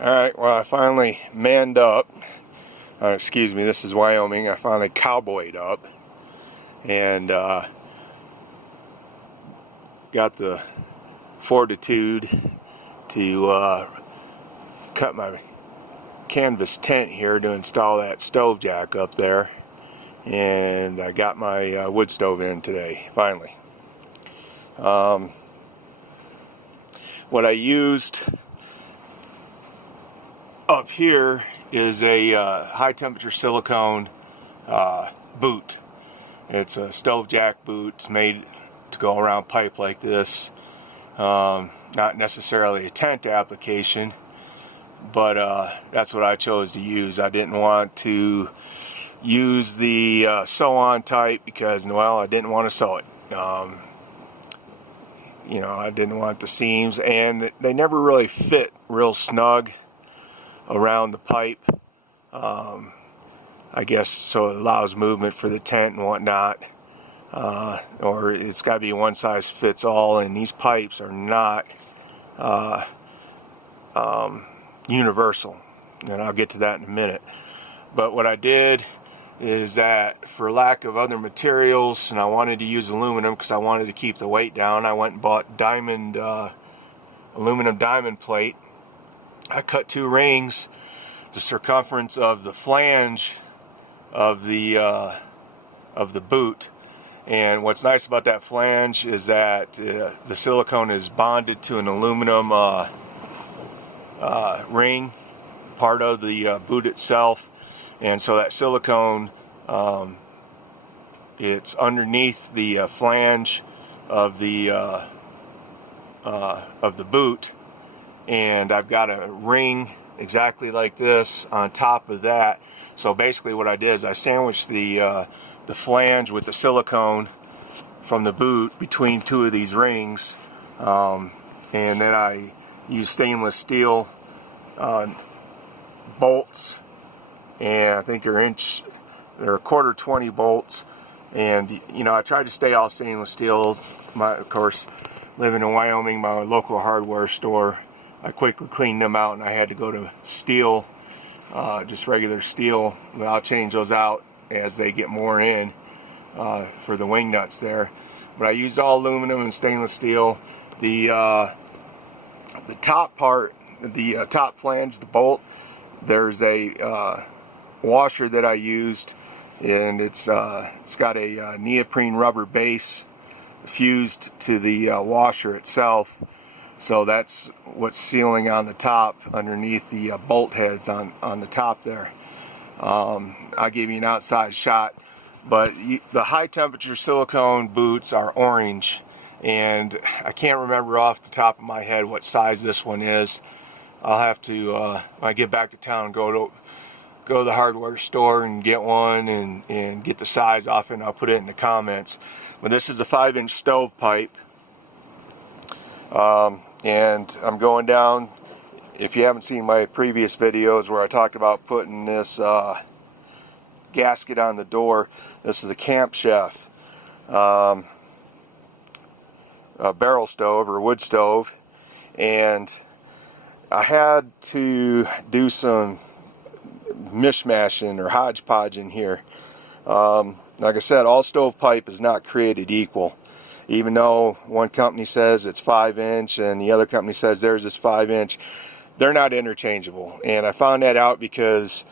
Alright, well, I finally manned up. Excuse me, this is Wyoming. I finally cowboyed up and got the fortitude to cut my canvas tent here to install that stove jack up there. And I got my wood stove in today, finally. What I used up here is a high temperature silicone boot. It's a stove jack boot. It's made to go around pipe like this. Not necessarily a tent application, but that's what I chose to use. I didn't want to use the sew-on type because, well, I didn't want to sew it. You know, I didn't want the seams, and they never really fit real snug around the pipe. I guess so it allows movement for the tent and whatnot. Or it's got to be one size fits all, and these pipes are not universal, and I'll get to that in a minute. But what I did is that, for lack of other materials, and I wanted to use aluminum because I wanted to keep the weight down, I went and bought diamond aluminum diamond plate. I cut 2 rings, the circumference of the flange of the boot. And what's nice about that flange is that the silicone is bonded to an aluminum ring, part of the boot itself, and so that silicone, it's underneath the flange of the boot, and I've got a ring exactly like this on top of that. So basically what I did is I sandwiched the flange with the silicone from the boot between 2 of these rings, and then I used stainless steel bolts, and I think they're 1/4 20 bolts, and you know, I tried to stay all stainless steel. Of course, living in Wyoming, my local hardware store, I quickly cleaned them out, and I had to go to steel, just regular steel. But I'll change those out as they get more in for the wing nuts there. But I used all aluminum and stainless steel. The top part, the top flange, the bolt, there's a washer that I used, and it's got a neoprene rubber base fused to the washer itself. So that's what's sealing on the top underneath the bolt heads on the top there. I'll give you an outside shot, but the high temperature silicone boots are orange, and I can't remember off the top of my head what size this one is. I'll have to, when I get back to town, go to the hardware store and get one and get the size off it, and I'll put it in the comments. But this is a 5-inch stove pipe, and I'm going down. If you haven't seen my previous videos where I talked about putting this gasket on the door, this is a Campchef a barrel stove or wood stove, and I had to do some mishmashing or hodgepodge in here. Like I said, all stove pipe is not created equal. Even though one company says it's 5-inch and the other company says theirs is 5-inch, they're not interchangeable. And I found that out because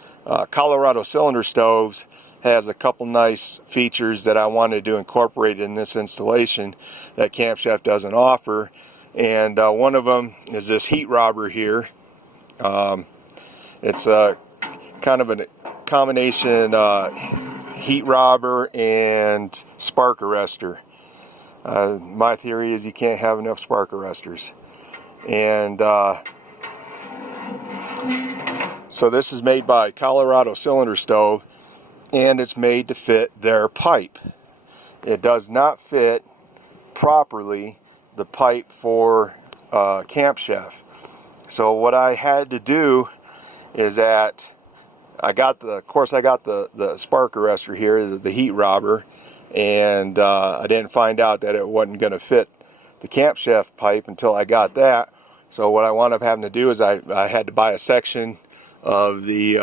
Colorado Cylinder Stoves has a couple nice features that I wanted to incorporate in this installation that Campchef doesn't offer. And one of them is this heat robber here. It's a kind of a combination heat robber and spark arrestor. My theory is you can't have enough spark arresters. And so this is made by Colorado Cylinder Stove, and it's made to fit their pipe. It does not fit properly the pipe for Campchef. So what I had to do is that I got the spark arrestor here, the heat robber, and I didn't find out that it wasn't going to fit the Campchef pipe until I got that. So what I wound up having to do is I had to buy a section of the,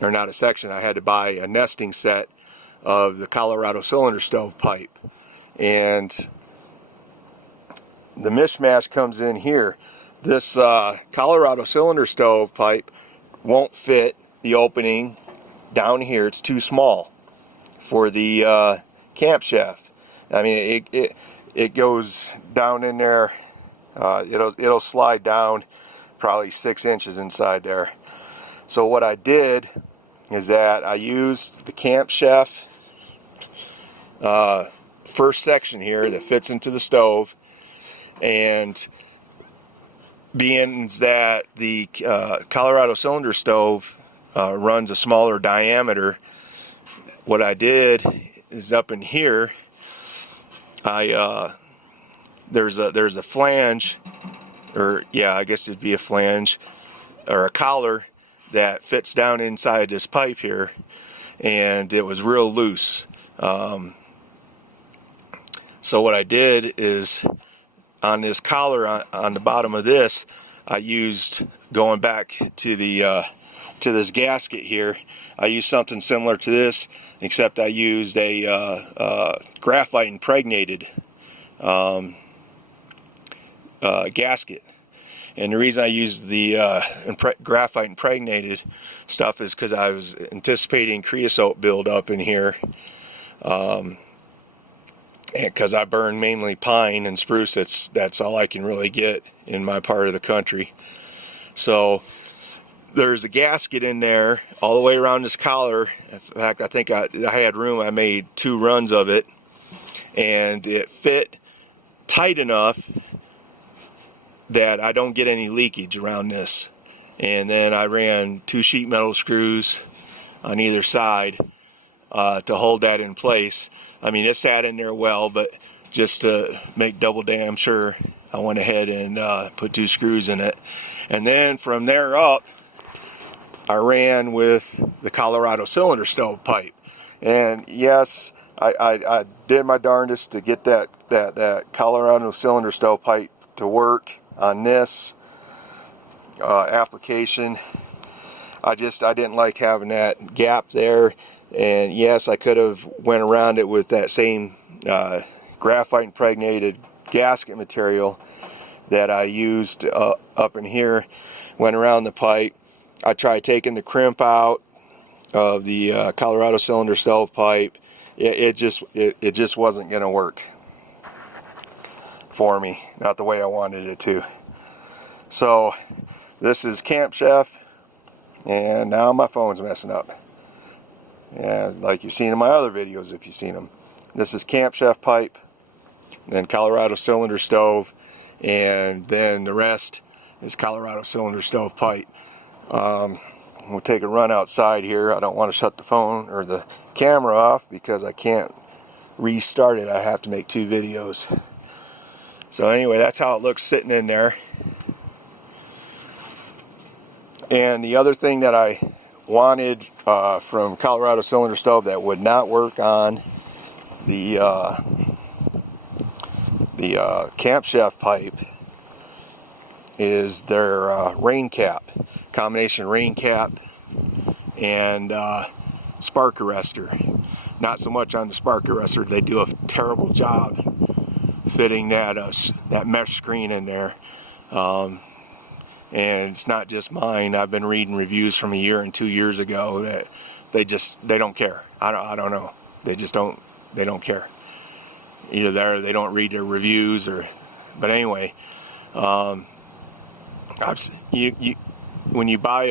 or not a section, I had to buy a nesting set of the Colorado cylinder stove pipe. And the mishmash comes in here. This Colorado cylinder stove pipe won't fit the opening down here. It's too small for the Campchef. I mean, it goes down in there. It'll slide down probably 6 inches inside there. So what I did is that I used the Campchef first section here that fits into the stove, and being that the Colorado cylinder stove runs a smaller diameter, what I did is up in here, there's a flange, or yeah, I guess it'd be a flange or a collar that fits down inside this pipe here, and it was real loose. So what I did is on this collar on the bottom of this, I used, going back to the to this gasket here, I used something similar to this, except I used a graphite impregnated gasket. And the reason I used the graphite impregnated stuff is because I was anticipating creosote buildup in here, because I burn mainly pine and spruce. That's all I can really get in my part of the country. So there's a gasket in there all the way around this collar. In fact, I think I had room. I made 2 runs of it, and it fit tight enough that I don't get any leakage around this. And then I ran 2 sheet metal screws on either side to hold that in place. I mean, it sat in there well, but just to make double damn sure, I went ahead and put 2 screws in it. And then from there up, I ran with the Colorado cylinder stove pipe. And yes, I did my darndest to get that Colorado cylinder stove pipe to work on this application. I didn't like having that gap there. And yes, I could have went around it with that same graphite impregnated gasket material that I used up in here. Went around the pipe. I tried taking the crimp out of the Colorado cylinder stove pipe. It just wasn't going to work for me, not the way I wanted it to. So this is Campchef, and now my phone's messing up. Yeah, like you've seen in my other videos, if you've seen them. This is Campchef pipe, then Colorado cylinder stove, and then the rest is Colorado cylinder stove pipe. We'll take a run outside here. I don't want to shut the phone or the camera off because I can't restart it. I have to make 2 videos. So anyway, that's how it looks sitting in there. And the other thing that I wanted from Colorado cylinder stove that would not work on the Campchef pipe is their rain cap, combination rain cap and spark arrestor. Not so much on the spark arrestor. They do a terrible job fitting that mesh screen in there. And it's not just mine. I've been reading reviews from 1 year and 2 years ago that they don't care. I don't know. They don't care. Either they don't read their reviews, but anyway, when you buy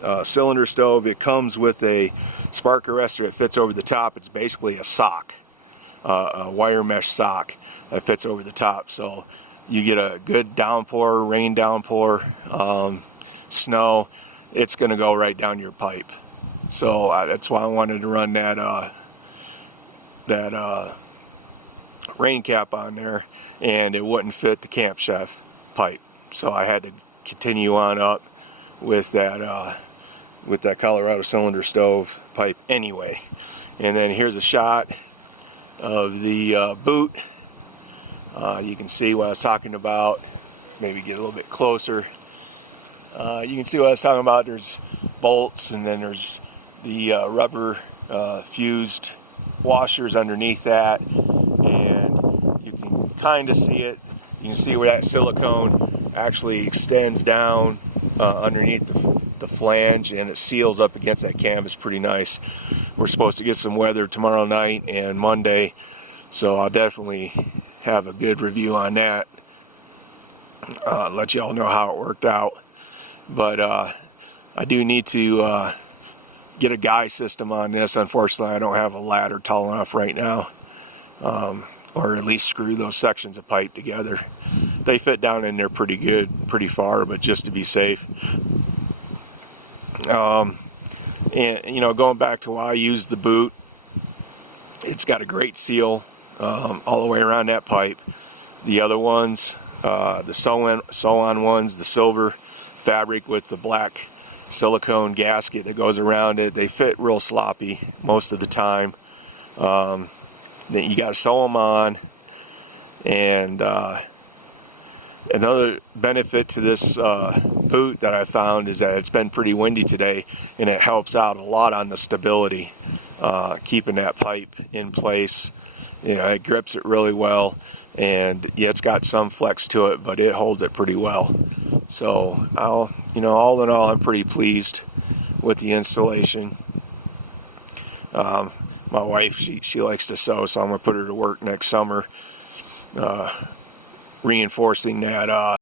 a cylinder stove, it comes with a spark arrestor that fits over the top. It's basically a sock, a wire mesh sock that fits over the top. So you get a good downpour, rain downpour, snow, it's going to go right down your pipe. So that's why I wanted to run that rain cap on there, and it wouldn't fit the Campchef pipe. So I had to continue on up with that Colorado cylinder stove pipe anyway. And then here's a shot of the boot. You can see what I was talking about, maybe get a little bit closer. You can see what I was talking about. There's bolts, and then there's the rubber fused washers underneath that, and you can kind of see it. You can see where that silicone actually extends down underneath the flange, and it seals up against that canvas pretty nice. We're supposed to get some weather tomorrow night and Monday, so I'll definitely have a good review on that. Let you all know how it worked out. But I do need to get a guy system on this. Unfortunately, I don't have a ladder tall enough right now, or at least screw those sections of pipe together. They fit down in there pretty good, pretty far, but just to be safe. And you know, going back to why I use the boot, it's got a great seal all the way around that pipe. The other ones, the sew-on ones, the silver fabric with the black silicone gasket that goes around it, they fit real sloppy most of the time. Then you got to sew them on. And another benefit to this boot that I found is that it's been pretty windy today, and it helps out a lot on the stability, keeping that pipe in place. You know, it grips it really well, and yeah, it's got some flex to it, but it holds it pretty well. So all in all, I'm pretty pleased with the installation. My wife, she likes to sew, so I'm gonna put her to work next summer, reinforcing that